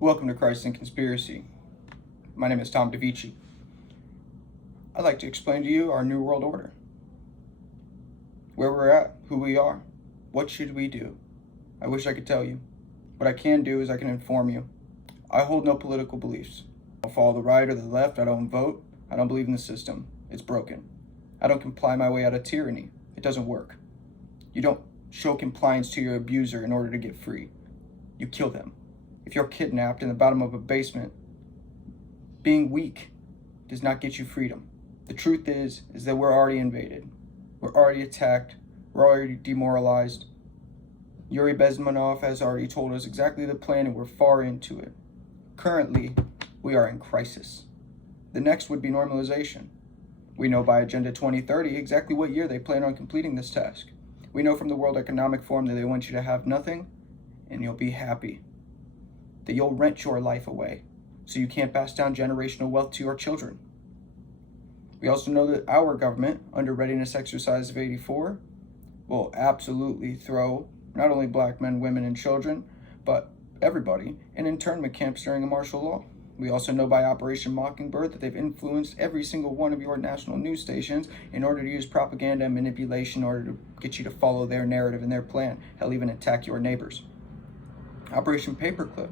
Welcome to Christ and Conspiracy. My name is Tom DeVici. I'd like to explain to you our New World Order. Where we're at, who we are, what should we do. I wish I could tell you. What I can do is I can inform you. I hold no political beliefs. I don't follow the right or the left. I don't vote. I don't believe in the system. It's broken. I don't comply my way out of tyranny. It doesn't work. You don't show compliance to your abuser in order to get free. You kill them. If you're kidnapped in the bottom of a basement, being weak does not get you freedom. The truth is that we're already invaded. We're already attacked. We're already demoralized. Yuri Bezmenov has already told us exactly the plan, and we're far into it. Currently, we are in crisis. The next would be normalization. We know by Agenda 2030 exactly what year they plan on completing this task. We know from the World Economic Forum that they want you to have nothing, and you'll be happy. That you'll rent your life away, so you can't pass down generational wealth to your children. We also know that our government, under Readiness Exercise of 84, will absolutely throw not only black men, women, and children, but everybody in internment camps during a martial law. We also know by Operation Mockingbird that they've influenced every single one of your national news stations in order to use propaganda and manipulation in order to get you to follow their narrative and their plan. Hell, even attack your neighbors. Operation Paperclip.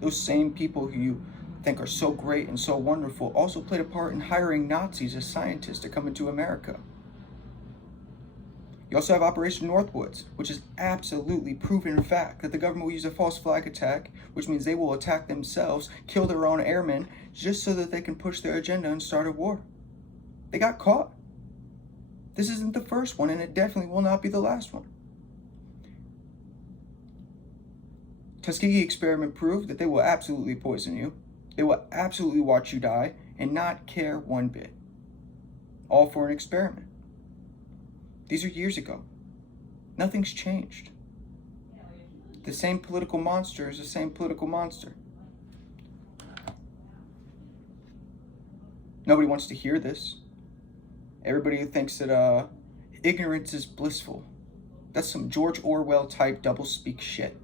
Those same people who you think are so great and so wonderful also played a part in hiring Nazis as scientists to come into America. You also have Operation Northwoods, which is absolutely proven fact that the government will use a false flag attack, which means they will attack themselves, kill their own airmen, just so that they can push their agenda and start a war. They got caught. This isn't the first one, and it definitely will not be the last one. Tuskegee experiment proved that they will absolutely poison you. They will absolutely watch you die and not care one bit. All for an experiment. These are years ago. Nothing's changed. The same political monster is the same political monster. Nobody wants to hear this. Everybody thinks that ignorance is blissful. That's some George Orwell type doublespeak shit.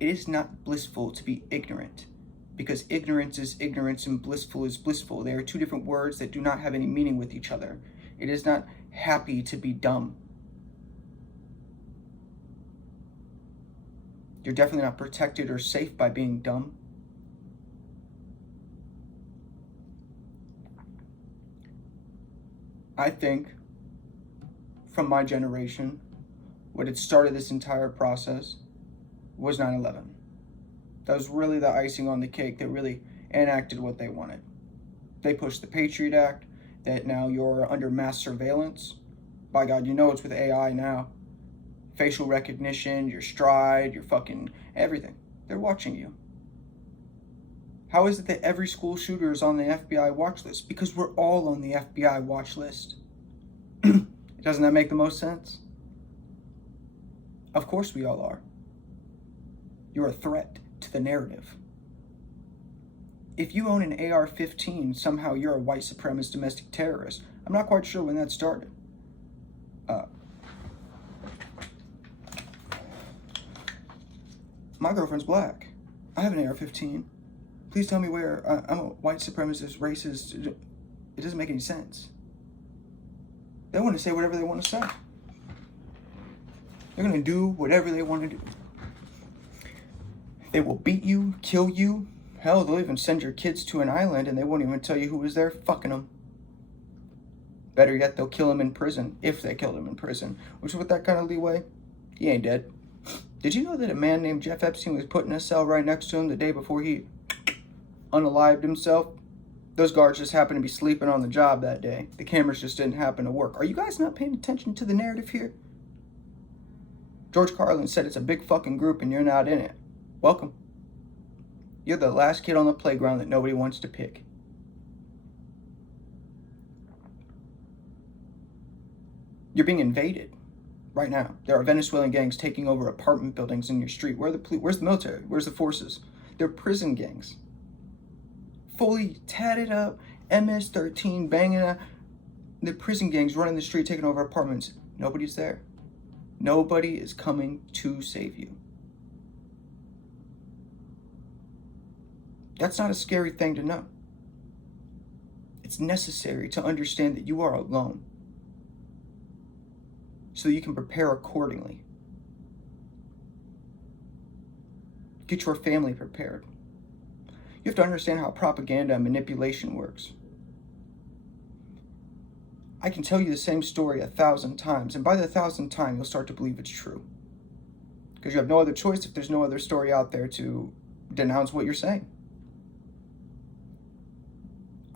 It is not blissful to be ignorant, because ignorance is ignorance and blissful is blissful. They are two different words that do not have any meaning with each other. It is not happy to be dumb. You're definitely not protected or safe by being dumb. I think, from my generation, what had started this entire process was 9/11. That was really the icing on the cake that really enacted what they wanted. They pushed the Patriot Act, that now you're under mass surveillance. By God, you know it's with AI now. Facial recognition, your stride, your fucking everything. They're watching you. How is it that every school shooter is on the FBI watch list? Because we're all on the FBI watch list. Doesn't that make the most sense? Of course we all are. You're a threat to the narrative. If you own an AR-15, somehow you're a white supremacist domestic terrorist. I'm not quite sure when that started. My girlfriend's black. I have an AR-15. Please tell me where I'm a white supremacist, racist. It doesn't make any sense. They want to say whatever they want to say. They're going to do whatever they want to do. They will beat you, kill you. Hell, they'll even send your kids to an island and they won't even tell you who was there fucking them. Better yet, they'll kill him in prison, if they killed him in prison. Which, with that kind of leeway, he ain't dead. Did you know that a man named Jeff Epstein was put in a cell right next to him the day before he unalived himself? Those guards just happened to be sleeping on the job that day. The cameras just didn't happen to work. Are you guys not paying attention to the narrative here? George Carlin said it's a big fucking group and you're not in it. Welcome. You're the last kid on the playground that nobody wants to pick. You're being invaded right now. There are Venezuelan gangs taking over apartment buildings in your street. Where's the military? Where's the forces? They're prison gangs. Fully tatted up, MS-13 banging out. The prison gangs running the street taking over apartments. Nobody's there. Nobody is coming to save you. That's not a scary thing to know. It's necessary to understand that you are alone so you can prepare accordingly. Get your family prepared. You have to understand how propaganda and manipulation works. I can tell you the same story 1,000 times, and by the 1,000th time, you'll start to believe it's true. Because you have no other choice if there's no other story out there to denounce what you're saying.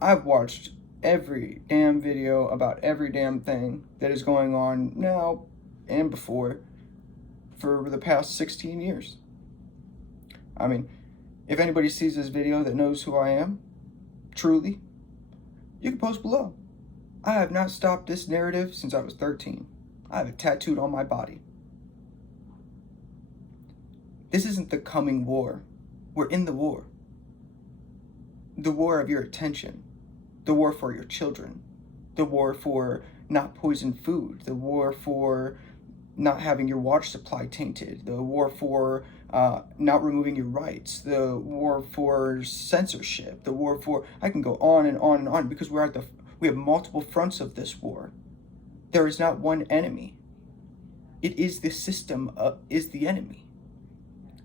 I've watched every damn video about every damn thing that is going on now and before for the past 16 years. I mean, if anybody sees this video that knows who I am, truly, you can post below. I have not stopped this narrative since I was 13. I have it tattooed on my body. This isn't the coming war. We're in the war. The war of your attention. The war for your children. The war for not poisoned food. The war for not having your water supply tainted. The war for not removing your rights. The war for censorship. The war for... I can go on and on and on because we have multiple fronts of this war. There is not one enemy. It is the system is the enemy.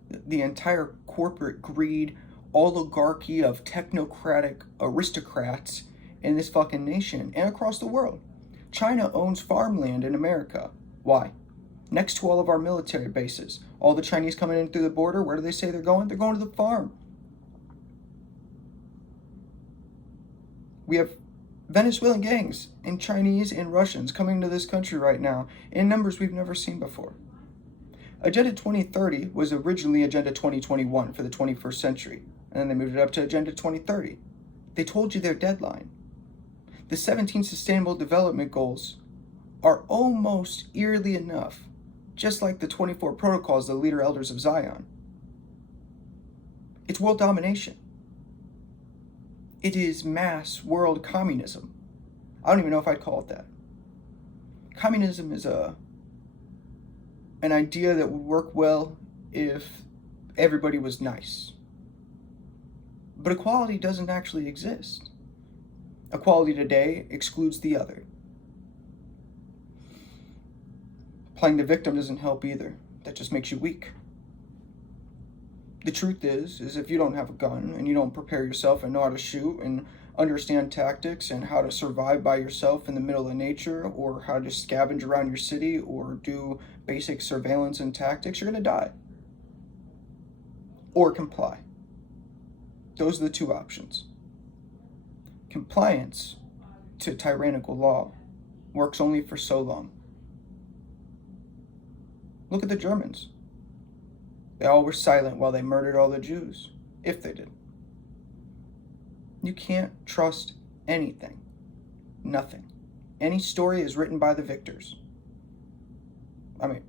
The entire corporate greed, oligarchy of technocratic aristocrats in this fucking nation and across the world. China owns farmland in America. Why? Next to all of our military bases. All the Chinese coming in through the border, where do they say they're going? They're going to the farm. We have Venezuelan gangs and Chinese and Russians coming to this country right now in numbers we've never seen before. Agenda 2030 was originally Agenda 2021 for the 21st century, and then they moved it up to Agenda 2030. They told you their deadline. The 17 Sustainable Development Goals are almost eerily enough, just like the 24 protocols of the leader elders of Zion. It's world domination. It is mass world communism. I don't even know if I'd call it that. Communism is an idea that would work well if everybody was nice. But equality doesn't actually exist. Equality today excludes the other. Playing the victim doesn't help either. That just makes you weak. The truth is if you don't have a gun and you don't prepare yourself and know how to shoot and understand tactics and how to survive by yourself in the middle of nature, or how to scavenge around your city or do basic surveillance and tactics, you're going to die. Or comply. Those are the two options. Compliance to tyrannical law works only for so long. Look at the Germans. They all were silent while they murdered all the Jews, if they did. You can't trust anything. Nothing. Any story is written by the victors. I mean,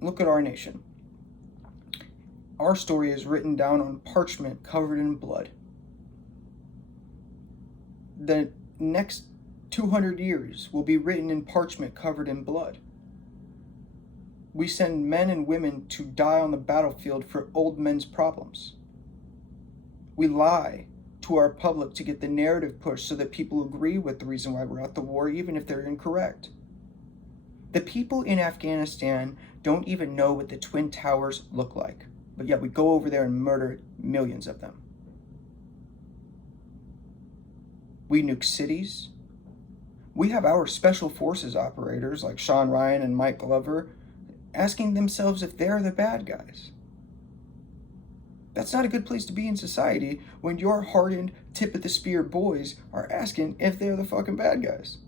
look at our nation. Our story is written down on parchment covered in blood. The next 200 years will be written in parchment covered in blood. We send men and women to die on the battlefield for old men's problems. We lie to our public to get the narrative pushed so that people agree with the reason why we're at the war, even if they're incorrect. The people in Afghanistan don't even know what the Twin Towers look like, but yet we go over there and murder millions of them. We nuke cities. We have our special forces operators like Sean Ryan and Mike Glover asking themselves if they're the bad guys. That's not a good place to be in society when your hardened, tip of the spear boys are asking if they're the fucking bad guys.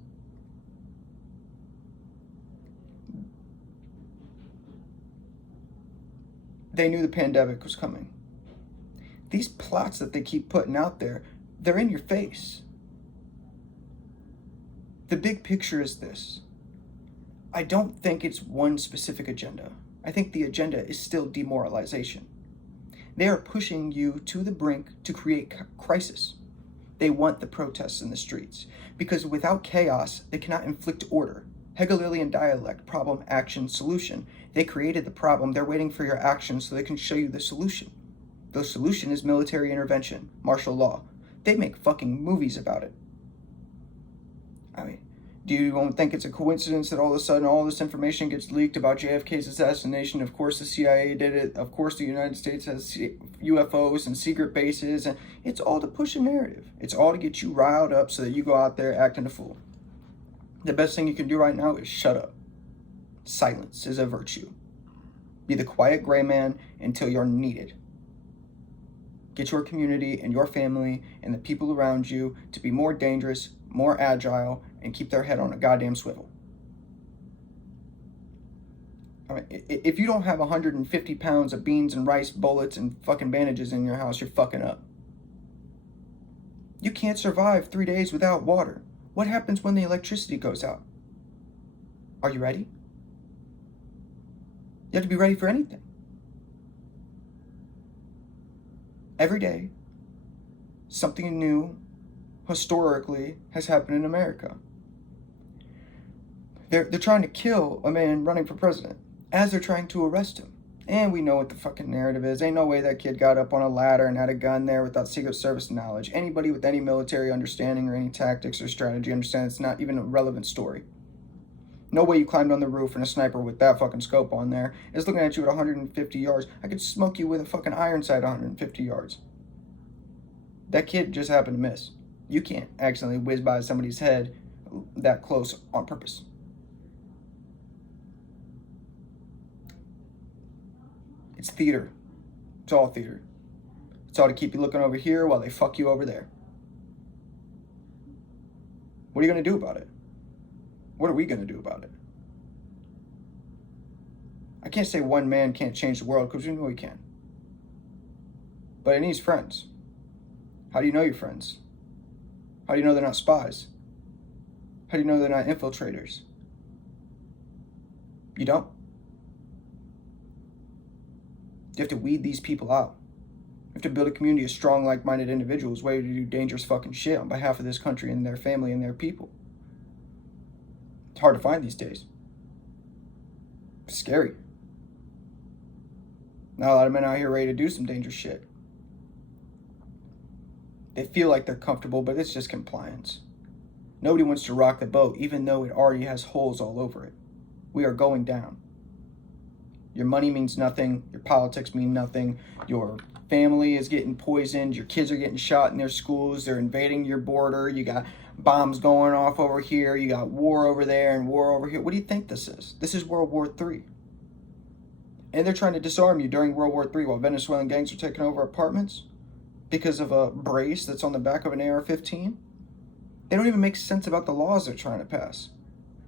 They knew the pandemic was coming. These plots that they keep putting out there, they're in your face. The big picture is this. I don't think it's one specific agenda. I think the agenda is still demoralization. They are pushing you to the brink to create crisis. They want the protests in the streets because without chaos, they cannot inflict order. Hegelian dialect, problem, action, solution. They created the problem. They're waiting for your action so they can show you the solution. The solution is military intervention, martial law. They make fucking movies about it. I mean, do you think it's a coincidence that all of a sudden all this information gets leaked about JFK's assassination? Of course the CIA did it. Of course the United States has UFOs and secret bases. And it's all to push a narrative. It's all to get you riled up so that you go out there acting a fool. The best thing you can do right now is shut up. Silence is a virtue. Be the quiet gray man until you're needed. Get your community and your family and the people around you to be more dangerous, more agile, and keep their head on a goddamn swivel. I mean, if you don't have 150 pounds of beans and rice, bullets, and fucking bandages in your house, you're fucking up. You can't survive 3 days without water. What happens when the electricity goes out? Are you ready? You have to be ready for anything. Every day, something new, historically, has happened in America. They're trying to kill a man running for president as they're trying to arrest him. And we know what the fucking narrative is. Ain't no way that kid got up on a ladder and had a gun there without Secret Service knowledge. Anybody with any military understanding or any tactics or strategy understands it's not even a relevant story. No way you climbed on the roof and a sniper with that fucking scope on there is looking at you at 150 yards. I could smoke you with a fucking iron sight 150 yards. That kid just happened to miss. You can't accidentally whiz by somebody's head that close on purpose. It's theater. It's all theater. It's all to keep you looking over here while they fuck you over there. What are you going to do about it? What are we going to do about it? I can't say one man can't change the world because we know he can. But it needs friends. How do you know your friends? How do you know they're not spies? How do you know they're not infiltrators? You don't. You have to weed these people out. You have to build a community of strong, like-minded individuals ready to do dangerous fucking shit on behalf of this country and their family and their people. It's hard to find these days. It's scary. Not a lot of men out here ready to do some dangerous shit. They feel like they're comfortable, but it's just compliance. Nobody wants to rock the boat, even though it already has holes all over it. We are going down. Your money means nothing. Your politics mean nothing. Your family is getting poisoned. Your kids are getting shot in their schools. They're invading your border. You got bombs going off over here. You got war over there and war over here. What do you think this is? This is World War III. And they're trying to disarm you during World War III while Venezuelan gangs are taking over apartments because of a brace that's on the back of an AR-15. They don't even make sense about the laws they're trying to pass.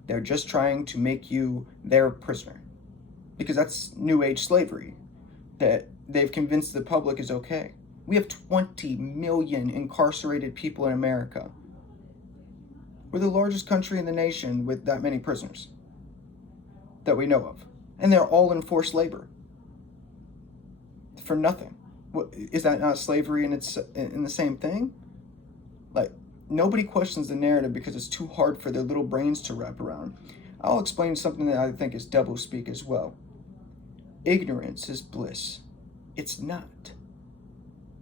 They're just trying to make you their prisoner. Because that's New Age slavery that they've convinced the public is okay. We have 20 million incarcerated people in America. We're the largest country in the nation with that many prisoners that we know of. And they're all in forced labor. For nothing. What, is that not slavery and it's in the same thing? Like, nobody questions the narrative because it's too hard for their little brains to wrap around. I'll explain something that I think is doublespeak as well. Ignorance is bliss. It's not.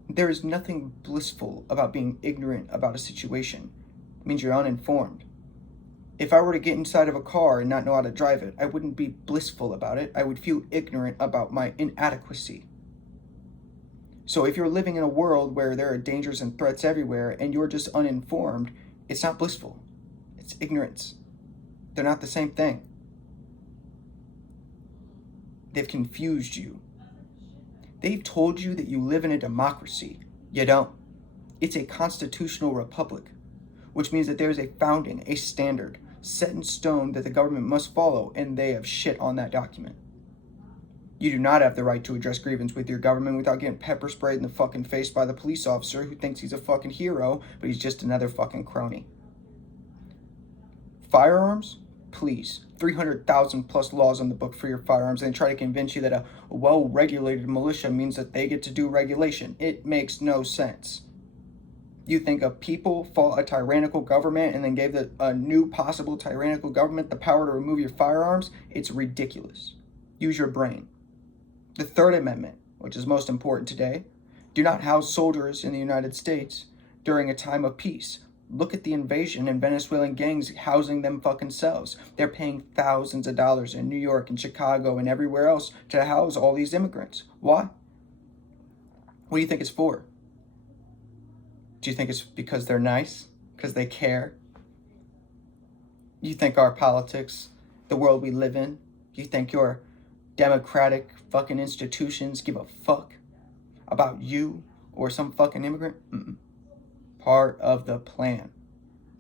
There is nothing blissful about being ignorant about a situation. It means you're uninformed. If I were to get inside of a car and not know how to drive it, I wouldn't be blissful about it. I would feel ignorant about my inadequacy. So if you're living in a world where there are dangers and threats everywhere and you're just uninformed, it's not blissful. It's ignorance. They're not the same thing. They've confused you. They've told you that you live in a democracy. You don't. It's a constitutional republic, which means that there's a founding, a standard, set in stone that the government must follow, and they have shit on that document. You do not have the right to address grievance with your government without getting pepper sprayed in the fucking face by the police officer who thinks he's a fucking hero, but he's just another fucking crony. Firearms? Please. 300,000 plus laws on the book for your firearms, and they try to convince you that a well-regulated militia means that they get to do regulation. It makes no sense. You think a people fought a tyrannical government and then gave a new possible tyrannical government the power to remove your firearms? It's ridiculous. Use your brain. The Third Amendment, which is most important today, Do not house soldiers in the United States during a time of peace. Look at the invasion and Venezuelan gangs housing them fucking selves. They're paying thousands of dollars in New York and Chicago and everywhere else to house all these immigrants. Why? What do you think it's for? Do you think it's because they're nice? Because they care? You think our politics, the world we live in, you think your democratic fucking institutions give a fuck about you or some fucking immigrant? Mm-mm. Part of the plan.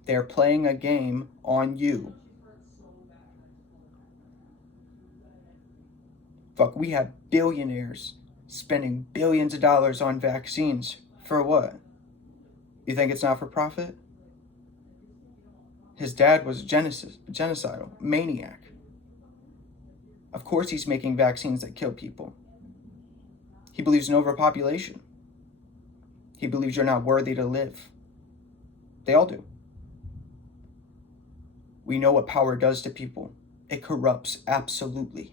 They're playing a game on you. Fuck, we have billionaires spending billions of dollars on vaccines. For what? You think it's not for profit? His dad was a genocidal maniac. Of course he's making vaccines that kill people. He believes in overpopulation. He believes you're not worthy to live. They all do. We know what power does to people. It corrupts, absolutely.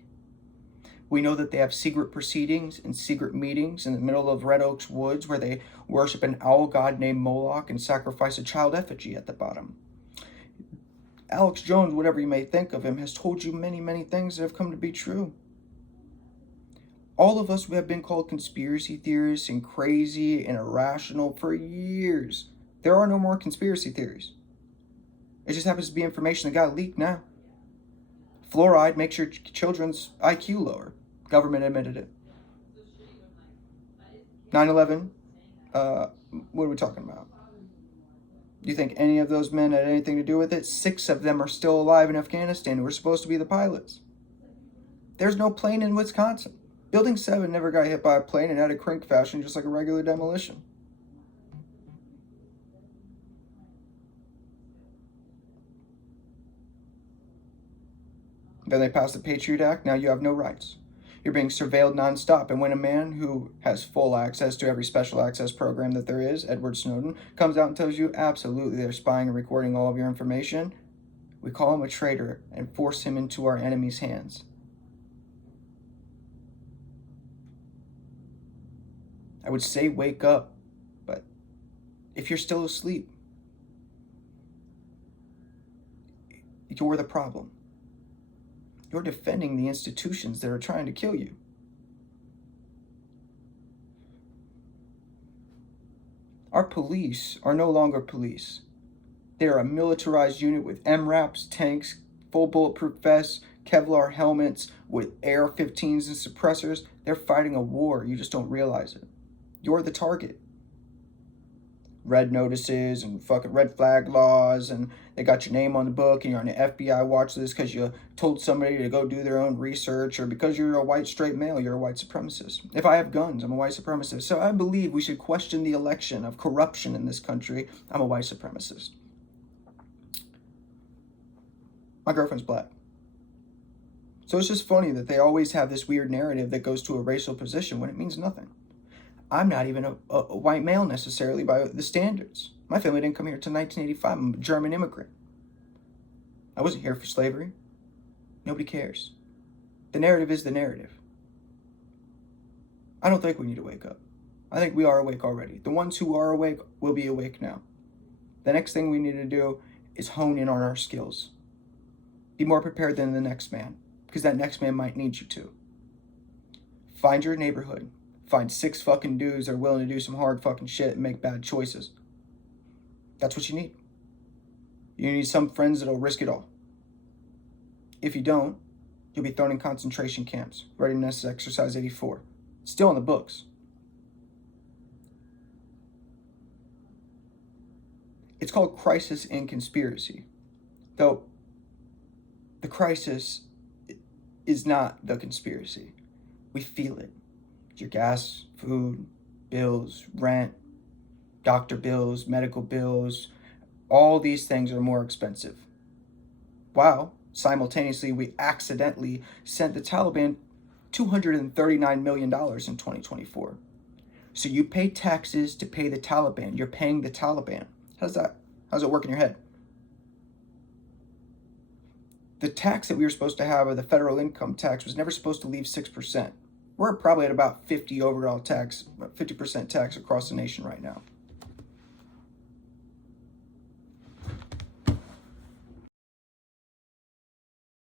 We know that they have secret proceedings and secret meetings in the middle of Red Oaks Woods where they worship an owl god named Moloch and sacrifice a child effigy at the bottom. Alex Jones, whatever you may think of him, has told you many, many things that have come to be true. All of us have been called conspiracy theorists and crazy and irrational for years. There are no more conspiracy theories. It just happens to be information that got leaked now. Fluoride makes your children's IQ lower. Government admitted it. 9/11, what are we talking about? Do you think any of those men had anything to do with it? 6 of them are still alive in Afghanistan who were supposed to be the pilots. There's no plane in Wisconsin. Building 7 never got hit by a plane and had a crank fashion just like a regular demolition. Then they passed the Patriot Act. Now you have no rights. You're being surveilled nonstop. And when a man who has full access to every special access program that there is, Edward Snowden, comes out and tells you absolutely they're spying and recording all of your information, we call him a traitor and force him into our enemy's hands. I would say wake up, but if you're still asleep, you're the problem. You're defending the institutions that are trying to kill you. Our police are no longer police. They are a militarized unit with MRAPs, tanks, full bulletproof vests, Kevlar helmets with AR-15s and suppressors. They're fighting a war. You just don't realize it. You're the target. Red notices and fucking red flag laws, and they got your name on the book and you're on the FBI watch list because you told somebody to go do their own research, or because you're a white straight male, you're a white supremacist. If I have guns, I'm a white supremacist. So I believe we should question the election of corruption in this country. I'm a white supremacist. My girlfriend's black. So it's just funny that they always have this weird narrative that goes to a racial position when it means nothing. I'm not even a white male necessarily by the standards. My family didn't come here until 1985. I'm a German immigrant. I wasn't here for slavery. Nobody cares. The narrative is the narrative. I don't think we need to wake up. I think we are awake already. The ones who are awake will be awake now. The next thing we need to do is hone in on our skills. Be more prepared than the next man, because that next man might need you to. Find your neighborhood. Find 6 fucking dudes that are willing to do some hard fucking shit and make bad choices. That's what you need. You need some friends that'll risk it all. If you don't, you'll be thrown in concentration camps. Readiness Exercise 84. Still in the books. It's called Crisis and Conspiracy. Though the crisis is not the conspiracy. We feel it. Your gas, food, bills, rent, doctor bills, medical bills, all these things are more expensive. Wow, simultaneously we accidentally sent the Taliban $239 million in 2024. So you pay taxes to pay the Taliban. You're paying the Taliban. How's it work in your head? The tax that we were supposed to have, or the federal income tax, was never supposed to leave 6%. We're probably at about 50 overall tax, 50% tax across the nation right now.